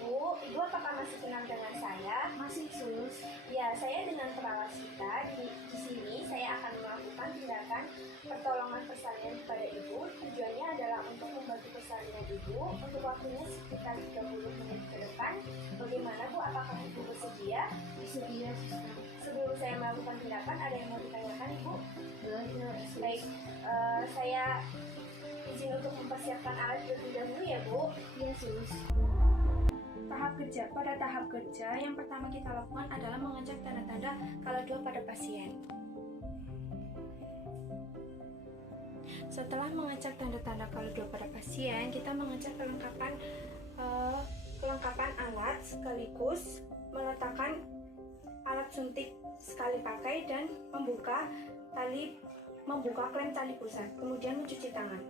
Ibu apakah masih kenal dengan saya? Masih, Sus. Ya, saya dengan perawat kita. Di sini saya akan melakukan tindakan pertolongan persalinan kepada Ibu. Tujuannya adalah untuk membantu persalinan Ibu untuk waktunya sekitar 30 menit ke depan. Bagaimana Bu? Apakah Ibu bersedia? Bersedia, Suster. Sebelum saya melakukan tindakan, ada yang mau ditanyakan Ibu? Belajar, Sus. Baik, saya izin untuk mempersiapkan alat terlebih dahulu ya Bu. Iya, Sus. Pada tahap kerja, yang pertama kita lakukan adalah mengecek tanda-tanda kala-dua pada pasien. Setelah mengecek tanda-tanda kala-dua pada pasien, kita mengecek kelengkapan alat sekaligus meletakkan alat suntik sekali pakai dan membuka klem tali pusat, kemudian mencuci tangan.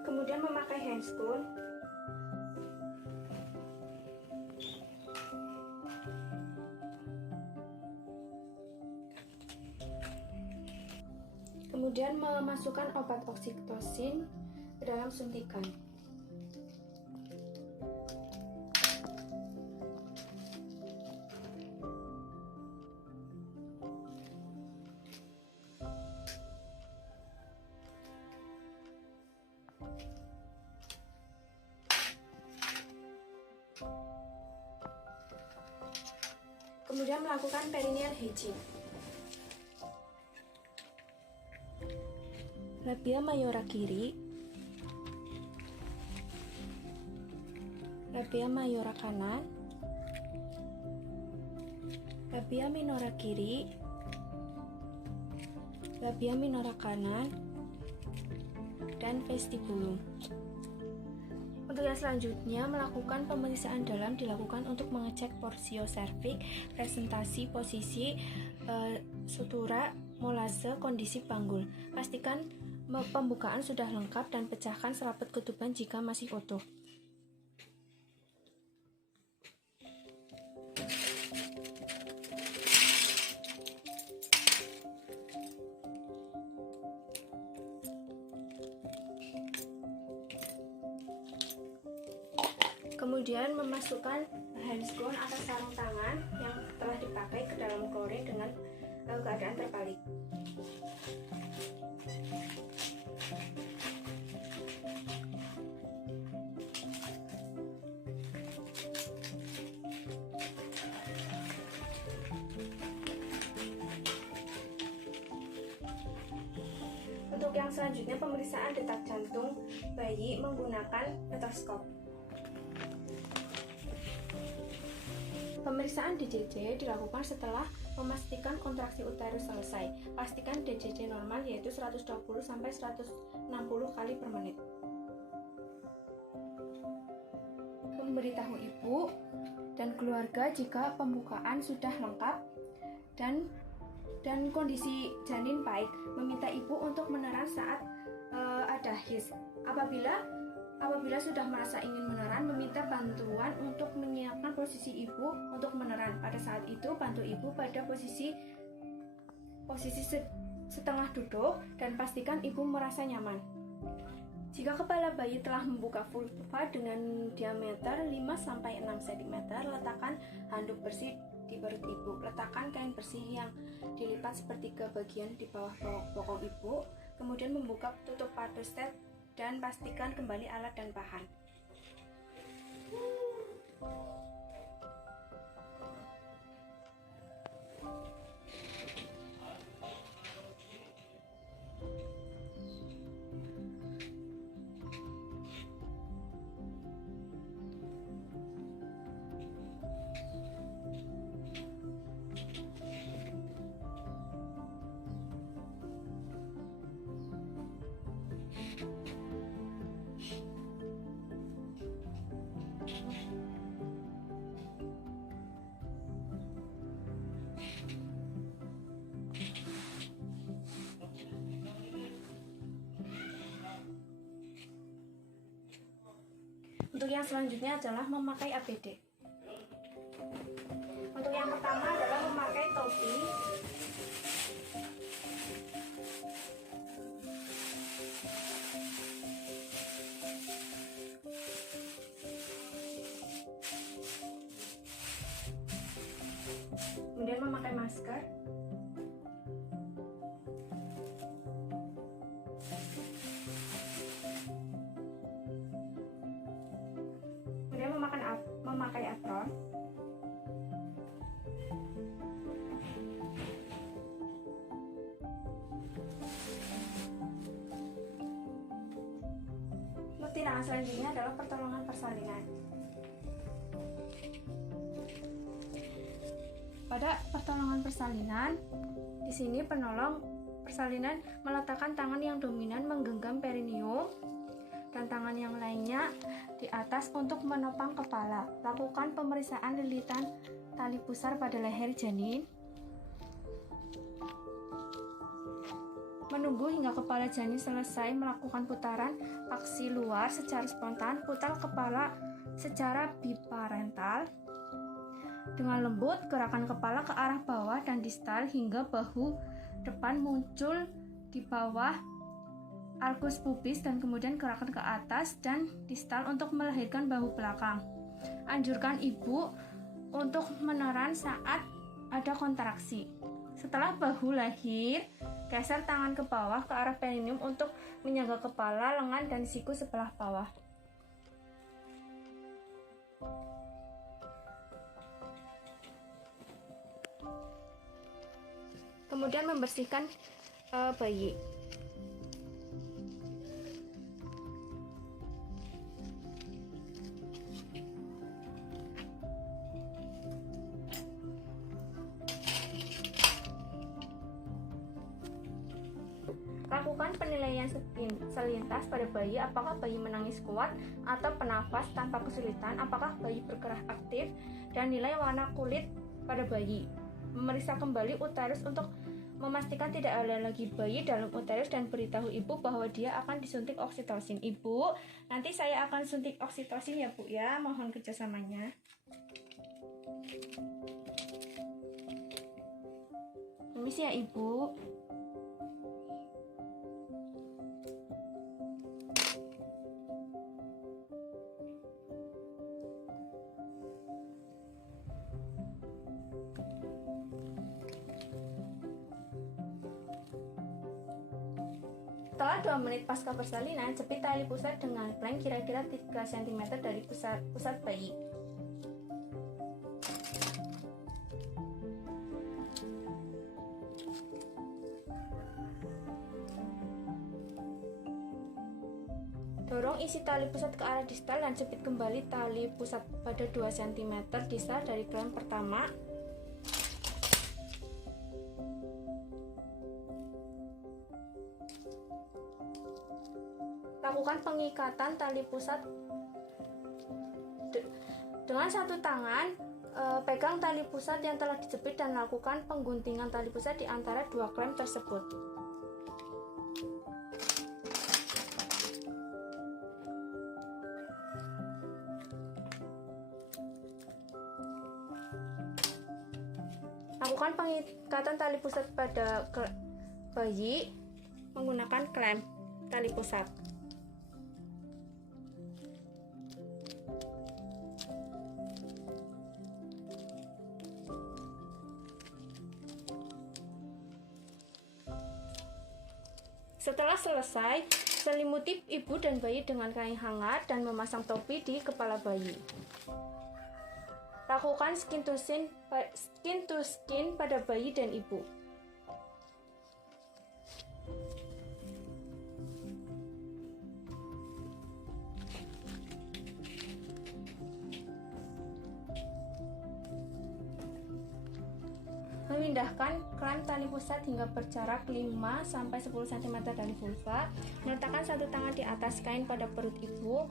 Kemudian memakai handscoon. Kemudian memasukkan obat oksitosin ke dalam suntikan. Kemudian melakukan perineal hygiene. Labia mayora kiri, labia mayora kanan, labia minora kiri, labia minora kanan, dan vestibulum. Untuk yang selanjutnya, melakukan pemeriksaan dalam dilakukan untuk mengecek porsio serviks, presentasi posisi sutura, molase, kondisi panggul. Pastikan pembukaan sudah lengkap dan pecahkan selaput ketuban jika masih utuh. Kemudian memasukkan handscoon atau sarung tangan yang telah dipakai ke dalam klorin dengan keadaan terbalik. Untuk yang selanjutnya, pemeriksaan detak jantung bayi menggunakan stetoskop. Pemeriksaan DJJ dilakukan setelah memastikan kontraksi uterus selesai. Pastikan DJJ normal yaitu 120-160 kali per menit. Memberitahu ibu dan keluarga jika pembukaan sudah lengkap dan kondisi janin baik. Meminta ibu untuk meneran saat ada his. Apabila sudah merasa ingin meneran, meminta bantuan untuk menyiapkan posisi ibu untuk meneran. Pada saat itu, bantu ibu pada posisi setengah duduk dan pastikan ibu merasa nyaman. Jika kepala bayi telah membuka vulva dengan diameter 5-6 cm, letakkan handuk bersih di perut ibu. Letakkan kain bersih yang dilipat sepertiga bagian di bawah bokong ibu. Kemudian membuka tutup parostet dan pastikan kembali alat dan bahan. Untuk yang selanjutnya adalah memakai APD. Untuk yang pertama adalah memakai topi topi. Kemudian memakai masker. Kemudian memakai apron. Tindakan selanjutnya adalah pertolongan persalinan. Pada pertolongan persalinan, di sini penolong persalinan meletakkan tangan yang dominan menggenggam perineum dan tangan yang lainnya di atas untuk menopang kepala. Lakukan pemeriksaan lilitan tali pusar pada leher janin. Menunggu hingga kepala janin selesai melakukan putaran aksi luar secara spontan. Putar kepala secara biparental. Dengan lembut, gerakan kepala ke arah bawah dan distal hingga bahu depan muncul di bawah arcus pubis dan kemudian gerakan ke atas dan distal untuk melahirkan bahu belakang. Anjurkan ibu untuk meneran saat ada kontraksi. Setelah bahu lahir, geser tangan ke bawah ke arah perineum untuk menjaga kepala, lengan, dan siku sebelah bawah. Kemudian membersihkan bayi. Lakukan penilaian selintas pada bayi, apakah bayi menangis kuat atau penafas tanpa kesulitan, apakah bayi bergerak aktif, dan nilai warna kulit pada bayi. Memeriksa kembali uterus untuk memastikan tidak ada lagi bayi dalam uterus dan beritahu ibu bahwa dia akan disuntik oksitosin. Ibu, nanti saya akan suntik oksitosin ya Bu ya, mohon kerjasamanya. Permisi ya Ibu. Setelah 2 menit pasca persalinan, jepit tali pusat dengan plank kira-kira 3 cm dari pusat bayi. Dorong isi tali pusat ke arah distal dan jepit kembali tali pusat pada 2 cm distal dari clamp pertama. Lakukan pengikatan tali pusat dengan satu tangan. Pegang tali pusat yang telah dijepit dan lakukan pengguntingan tali pusat di antara 2 klem tersebut. Lakukan pengikatan tali pusat pada bayi menggunakan klem tali pusat. Setelah selesai, selimuti ibu dan bayi dengan kain hangat dan memasang topi di kepala bayi. Lakukan skin to skin pada bayi dan ibu. Memindahkan klem tali pusat hingga berjarak 5-10 cm dari vulva. Meletakkan satu tangan di atas kain pada perut ibu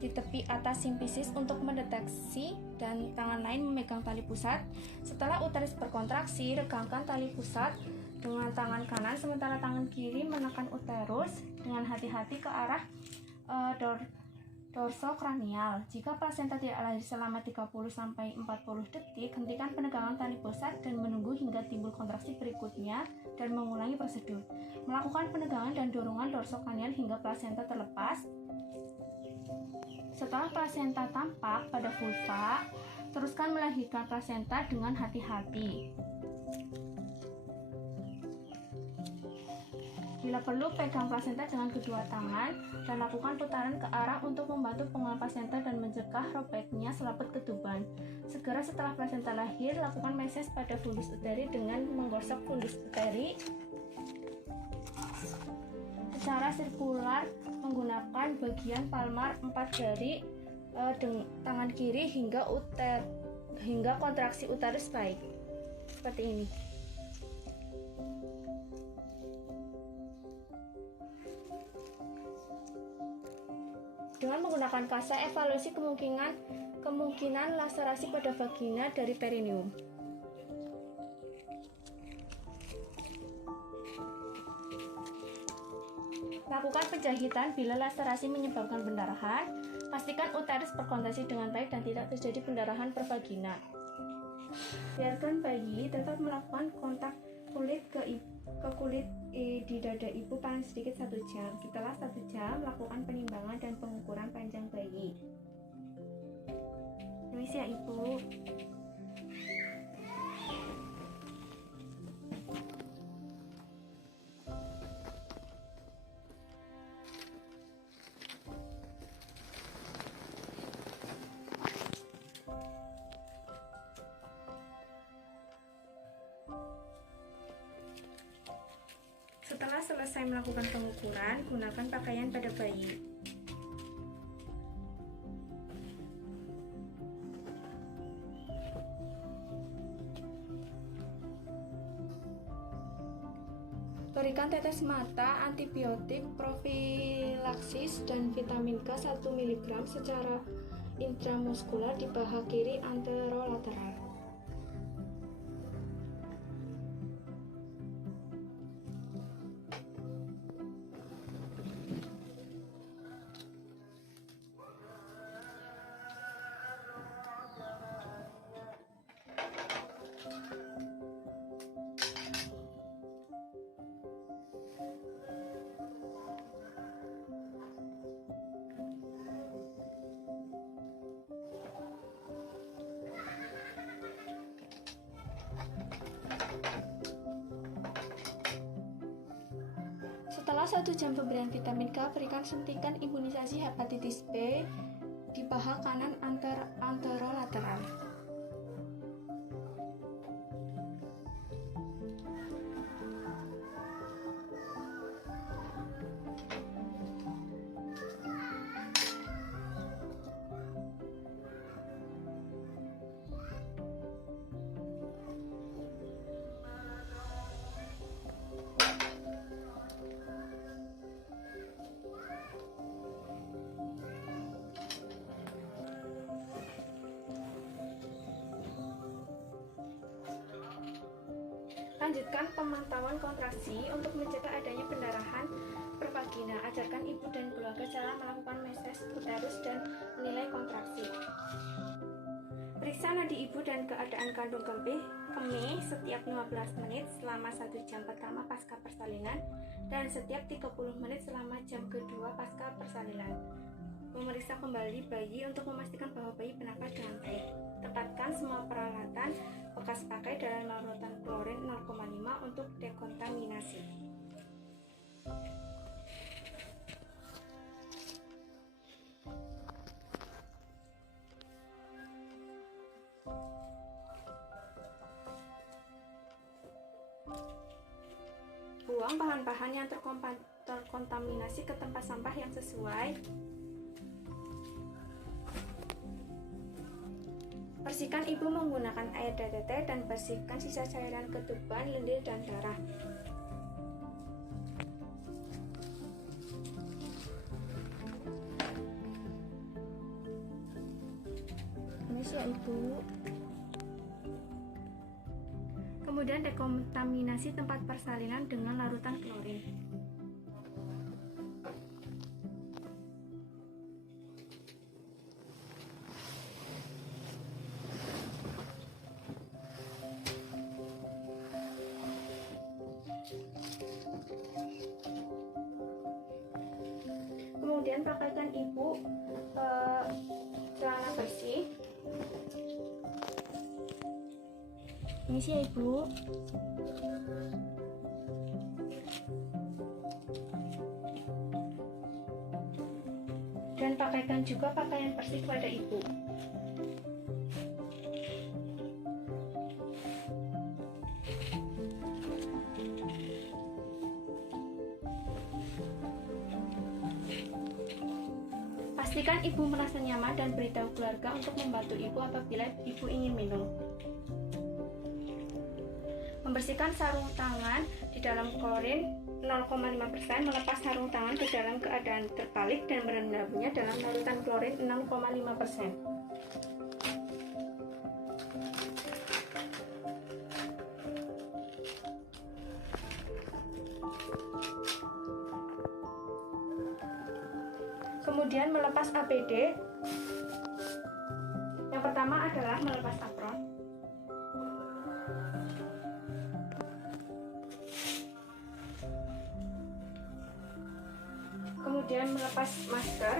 di tepi atas simpisis untuk mendeteksi dan tangan lain memegang tali pusat. Setelah uterus berkontraksi, regangkan tali pusat dengan tangan kanan sementara tangan kiri menekan uterus dengan hati-hati ke arah Dorsokranial. Jika plasenta tidak lahir selama 30-40 detik, hentikan penegangan tali pusat dan menunggu hingga timbul kontraksi berikutnya dan mengulangi prosedur. Melakukan penegangan dan dorongan dorsokranial hingga plasenta terlepas. Setelah plasenta tampak pada vulva, teruskan melahirkan plasenta dengan hati-hati. Bila perlu, pegang plasenta dengan kedua tangan dan lakukan putaran ke arah untuk membantu pengolahan plasenta dan mencegah robeknya selaput ketuban. Segera setelah plasenta lahir, lakukan meses pada fundus uteri dengan menggosok fundus uteri secara sirkular menggunakan bagian palmar 4 jari tangan kiri hingga kontraksi uterus baik. Seperti ini. Dengan menggunakan kasa, evaluasi kemungkinan laserasi pada vagina dari perineum. Lakukan penjahitan bila laserasi menyebabkan pendarahan. Pastikan uterus berkontraksi dengan baik dan tidak terjadi pendarahan per vagina. Biarkan bayi tetap melakukan kontak kulit ke kulit di dada ibu paling sedikit 1 jam. Setelah 1 jam, lakukan penimbangan dan pengukuran panjang bayi. Permisi ya ibu. Setelah selesai melakukan pengukuran, gunakan pakaian pada bayi. Berikan tetes mata, antibiotik, profilaksis, dan vitamin K 1 mg secara intramuskular di paha kiri anterolateral. Setelah 1 jam pemberian vitamin K, berikan suntikan imunisasi hepatitis B di paha kanan anterolateral. Lanjutkan pemantauan kontraksi untuk mencegah adanya pendarahan per vagina. Ajarkan ibu dan keluarga cara melakukan meses uterus dan menilai kontraksi. Periksa nadi ibu dan keadaan kandung kemih setiap 15 menit selama 1 jam pertama pasca persalinan dan setiap 30 menit selama jam kedua pasca persalinan. Memeriksa kembali bayi untuk memastikan bahwa bayi bernafas dengan baik. Tempatkan semua peralatan bekas pakai dalam larutan klorin 0,5 untuk dekontaminasi. Buang bahan-bahan yang terkontaminasi ke tempat sampah yang sesuai. Bersihkan ibu menggunakan air dan tetes dan bersihkan sisa cairan ketuban, lendir, dan darah. Permisi ya ibu. Kemudian dekontaminasi tempat persalinan dengan larutan klorin. pakaikan ibu celana bersih. Ini sih ya ibu. Dan pakaikan juga pakaian bersih kepada ibu. Pastikan ibu merasa nyaman dan beritahu keluarga untuk membantu ibu apabila ibu ingin minum. Membersihkan sarung tangan di dalam klorin 0,5%, melepas sarung tangan ke dalam keadaan terbalik dan merendamnya dalam larutan klorin 0,5%. Kemudian melepas APD. Yang pertama adalah melepas apron. Kemudian melepas masker,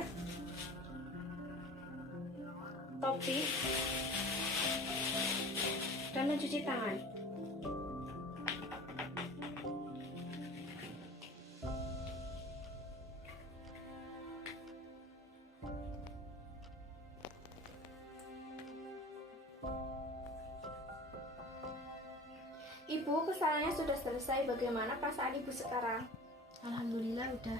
topi, dan mencuci tangan. Ibu, kesalannya sudah selesai. Bagaimana perasaan ibu sekarang? Alhamdulillah udah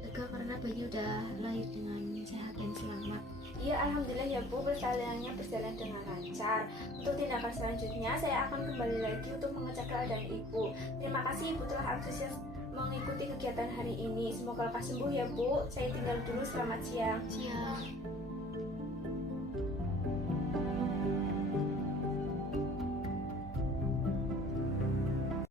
lega karena bayi udah lahir dengan sehat dan selamat. Iya, alhamdulillah ya Bu, persalinan berjalan dengan lancar. Untuk tindakan selanjutnya, saya akan kembali lagi untuk mengecek keadaan ibu. Terima kasih ibu telah antusias mengikuti kegiatan hari ini. Semoga lekas sembuh ya Bu. Saya tinggal dulu, selamat siang. Siap.